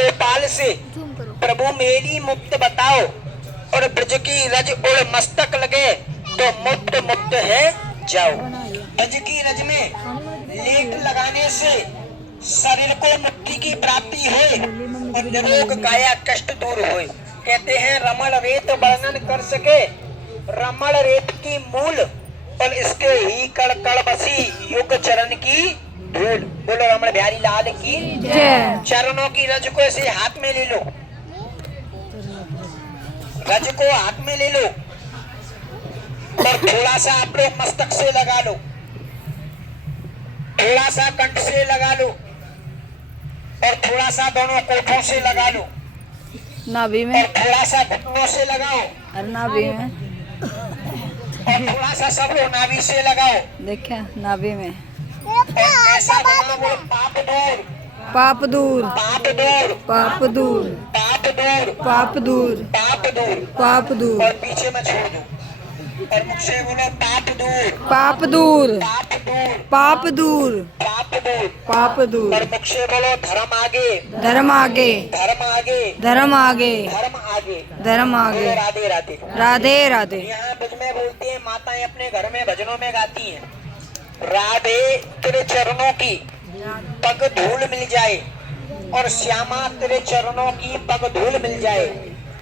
गोपाल से प्रभु मेरी मुक्त बताओ, और ब्रज की रज उड़ मस्तक लगे तो मुक्त मुक्त है जाओ। ब्रज की रज में लेख लगाने से शरीर को मुक्ति की प्राप्ति होए और निरोग काया कष्ट दूर होए। कहते हैं रमण रेत वर्णन कर सके, रमण रेत की मूल और इसके ही कड़ कड़ बसी युग चरण की धूल। बोलो रमण बिहारी लाल की जय। चरणों की रज को ऐसे हाथ में ले लो, रज को हाथ में ले लो और थोड़ा सा आप लोग मस्तक से लगा लो, थोड़ा सा कंठ से लगा लो और थोड़ा सा दोनों कोठों से लगा लो, नाभि में, और थोड़ा सा घुटनों से लगाओ, और नाभि में, और थोड़ा सा सब लोग नाभि से लगाओ। देखा नाभि में। और ऐसा बनाओ, बोलो पाप दूर, पाप दूर, पाप दूर, पाप दूर, पाप दूर, पाप दूर, पाप दूर, पाप दूर, और पीछे में छोड़ दो और मुख से बोलो पाप दूर, पाप दूर, पाप दूर, पाप दूर, पाप दूर, पाप दूर, और मुख से बोलो धर्म आगे, धर्म आगे, धर्म आगे, धर्म आगे, धर्म आगे, धर्म आगे। बोलो राधे राधे, राधे राधे। यहाँ ब्रज में बोलती है माताएं, अपने घर में भजनों में गाती हैं, राधे तेरे चरणों की पग धूल मिल जाए, और श्यामा तेरे चरणों की पग धूल मिल जाए,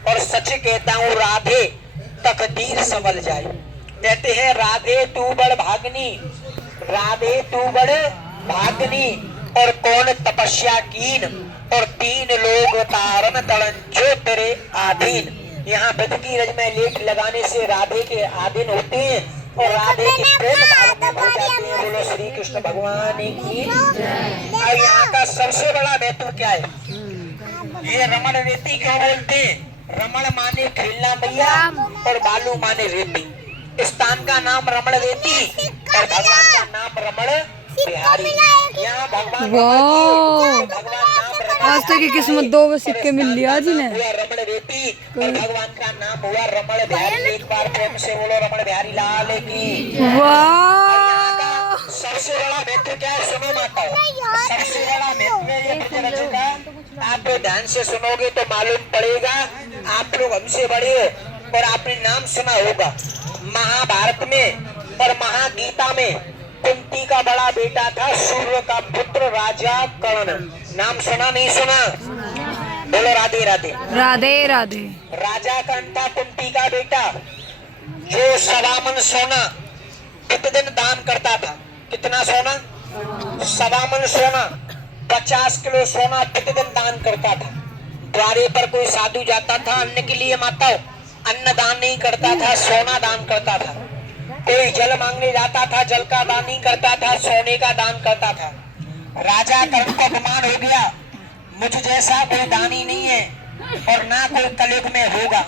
और सच कहता हूँ राधे तकदीर संभल जाए। कहते हैं राधे तू बड़ भागनी, राधे तू बड़ भागनी, और कौन तपस्या कीन, और तीन लोग तारन तड़न जो तेरे आधीन। यहाँ ब्रज की रज में लेख लगाने से राधे के आधीन होते हैं और राधे के प्रेम भाव में हो जाते हैं। बोलो श्री कृष्ण भगवान की। और यहाँ का सबसे बड़ा महत्व क्या है? ये रमण रेती क्यों बोलते हैं? रमण माने खेलना भैया और बालू माने रेती। स्थान का नाम रमण रेती और भगवान का नाम रमण बिहारी। यहाँ भगवान आज तक की किस्मत दो सिक्के मिल लिया जी ने। रमण रेती और भगवान का नाम हुआ रमण बिहारी। एक बार प्रेम से बोलो रमण बिहारी लाल की। वाह! सबसे बड़ा महत्व क्या है? सुनो माता, सबसे बड़ा महत्व ये ब्रज रज का आप लोग ध्यान से सुनोगे तो मालूम पड़ेगा। आप लोग हमसे बड़े हो और आपने नाम सुना होगा महाभारत में और महागीता में। कुंती का बड़ा बेटा था सूर्य का पुत्र राजा कर्ण। नाम सुना नहीं सुना? बोलो राधे राधे। राधे राधे। राजा कर्ण था कुंती का बेटा, जो सवामन सोना प्रतिदिन दान करता था। कितना सोना? सवामन सोना, 50 किलो सोना प्रतिदिन दान करता था। द्वारे पर कोई साधु जाता था अन्न के लिए, माता अन्न दान नहीं करता था, सोना दान करता था। कोई जल मांगने जाता था, जल का दान नहीं करता था, सोने का दान करता था। राजा कर्ण को गुमान हो गया, मुझ जैसा कोई दानी नहीं है और ना कोई कलयुग में होगा।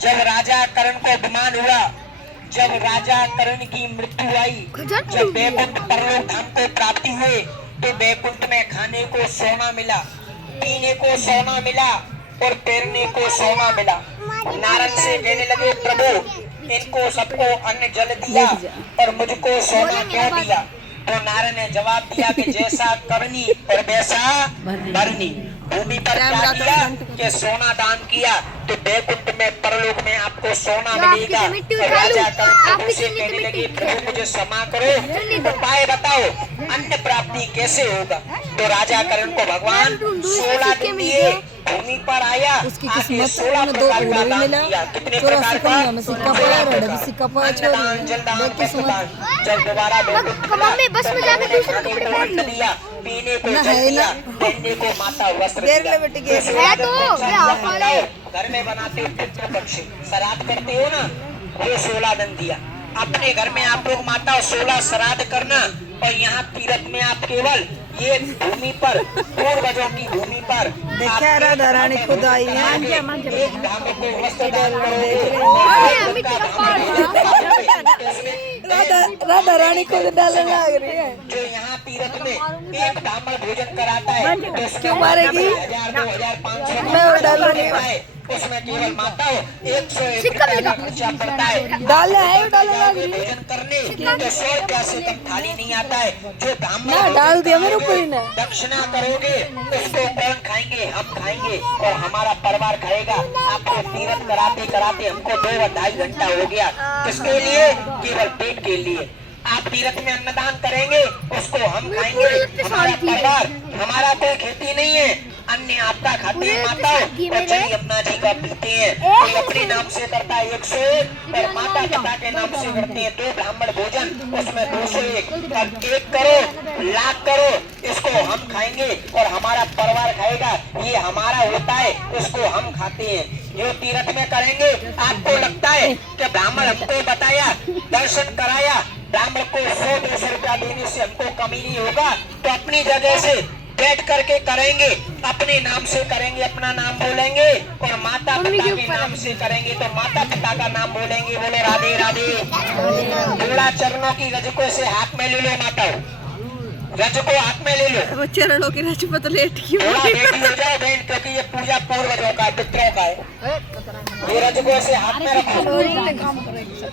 जब राजा कर्ण को गुमान हुआ, जब राजा कर्ण की मृत्यु आई, जब बैकुंठ परलोक धाम को प्राप्ति हुई, तो बैकुंठ में खाने को सोना मिला, पीने को सोना मिला और तैरने को सोना मिला। नारद से कहने लगे प्रभु इनको सबको अन्न जल दिया और मुझको सोना क्यों दिया? तो नारद ने जवाब दिया कि जैसा करनी और वैसा भरनी। भूमि पर क्या किया कि सोना दान किया, तो बैकुंठ में परलोक में आपको सोना मिलेगा। और राजा कर्ण से कहने लगे प्रभु मुझे क्षमा करो, उपाय बताओ, अन्न प्राप्ति कैसे होगा? तो राजा कर्ण को भगवान 16 दिन दिए, भूमि पर आया, उसकी किस्मत 16 मिला। कितने प्रकार का? जब दोबारा दिया, पीने को जल दिया, पहनने को माता वस्त्र दिया। घर में बनाते हो पितृ पक्ष, श्राद्ध करते हो ना, वो 16 दिन दिया। अपने घर में आप लोग माता 16 श्राद्ध करना, और यहाँ तीर्थ में आप केवल ये भूमि पर, पूर्वजों की भूमि पर देखा राधा रानी खुद आई है। एक धाम को वस्त्र दान करोगे। राधा रानी खुद डालने लग रही है। जो यहाँ तीर्थ में एक ब्राह्मण भोजन कराता है तो उसमें क्यों मारेगी? 1000, 2000, 500 मैं और डालूंगी। उसमें केवल माता 101 रुपया का खर्चा पड़ता है। डालना है, डालना है। भोजन करने तो 100 रुपया से कम थाली नहीं आता है। जो ब्राह्मण ना, डाल दिया मेरे ऊपर ही ना। दक्षिणा करोगे उसको कौन खाएंगे? हम खाएंगे और हमारा परिवार खाएगा। आपको तीर्थ कराते कराते हमको 2-2.5 घंटा हो गया। किसके लिए? केवल पेट के लिए। आप तीर्थ में अन्नदान करेंगे उसको हम खाएंगे, हमारा परिवार, हमारा कोई खेती नहीं है, अन्य आपका खाते हैं माता और जल यमुना जी का पीते हैं। कोई अपने नाम से करता है 101 और माता पिता के नाम से करते हैं 2 ब्राह्मण भोजन, उसमें 201 अब 1 करोड़ लाख करोड़ इसको हम खाएंगे और हमारा परिवार खाएगा। ये हमारा होता है, इसको हम खाते हैं। जो तीर्थ में करेंगे आपको लगता है कि ब्राह्मण हमको बताया, दर्शन कराया, ब्राह्मण को 100-200 रुपया देने से हमको कमी नहीं होगा, तो अपनी जगह से बैठ करके करेंगे, अपने नाम से करेंगे, अपना नाम बोलेंगे और माता पिता के नाम से करेंगे तो माता पिता का नाम बोलेंगे। बोले राधे राधे। थोड़ा चरणों की रज को से हाथ में ले लो माता, रज को हाथ में ले लो। वो चरणों की रज पर तो लेट क्यों? थोड़ा बैठी हो जाओ बहन, क्योंकि ये पूजा पूर्वजों का पितरों का है। ये रज को ऐसे हाथ में रखो,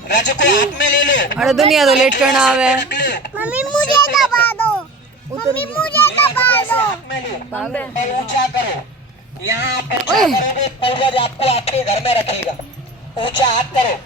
रज को हाथ में ले लो। अरे दुनिया तो लेट करना आवे। मम्मी मुझे दबा दो, मम्मी मुझे दबा दो। हाथ में लो और ऊंचा करो। यहाँ आप ऊंचा करोगे पूर्वज आपको आपके घर में रखेगा। ऊंचा हाथ करो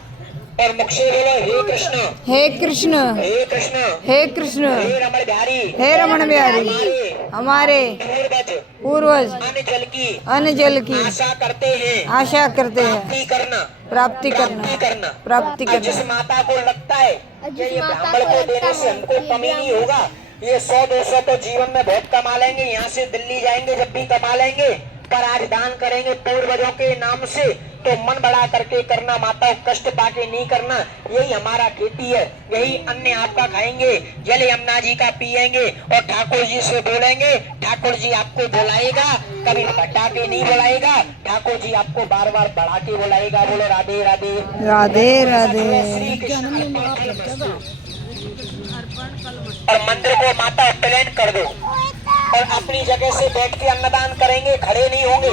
और मुख से बोलो हे कृष्ण, हे कृष्ण, हे कृष्ण, हे कृष्ण, हे रमण बिहारी, हे रमण बिहारी, हमारे पूर्वज पूर्वज अन्न जल की अन्न जल की आशा करते हैं, आशा करते हैं, प्राप्ति करना, प्राप्ति करना, प्राप्ति करना, प्राप्ति और जिस करना। माता को लगता है कि ये ब्राह्मण को देने से हमको कमी नहीं होगा, ये 100-200 तो जीवन में बहुत कमा लेंगे, यहाँ से दिल्ली जाएंगे जब भी कमा लेंगे, पर आज दान करेंगे पूर्वजों के नाम से तो मन बढ़ा करके करना, माता को कष्ट पाके नहीं करना। यही हमारा खेती है, यही अन्न आपका खाएंगे, जल यमुना जी का पिएंगे और ठाकुर जी से बोलेंगे। ठाकुर जी आपको बुलाएगा, कभी घटा के नहीं बुलाएगा, ठाकुर जी आपको बार बार बढ़ा के बुलाएगा। बोलो राधे राधे। राधे राधे। श्री कृष्ण और मंदिर को माता प्लेन कर दो और अपनी जगह से बैठ के अन्नदान करेंगे, खड़े नहीं होंगे।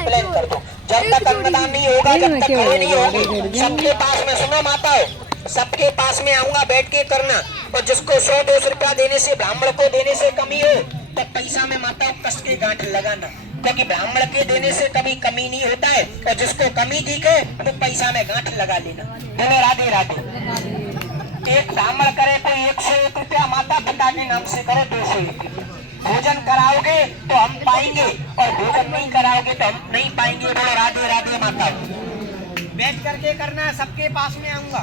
प्लेन कर दो, जब तक अन्नदान नहीं होगा, जब तक खड़े नहीं होंगे। सबके पास में सुनो माताओं, सबके पास में आऊंगा, बैठ के करना। और जिसको 100-200 रुपया देने से, ब्राह्मण को देने से कमी हो तो पैसा में माताओं कस के गांठ लगाना, क्योंकि ब्राह्मण के देने से कभी कमी नहीं होता है। और जिसको कमी दिखे तो पैसा में गांठ लगा लेना। बोलो राधे राधे। एक ब्राह्मण करे तो 101 रुपया, माता पिता के नाम से करो 201। भोजन कराओगे तो हम पाएंगे और भोजन नहीं कराओगे तो हम नहीं पाएंगे। बोलो राधे राधे माता। बैठ करके करना, सबके पास में आऊंगा।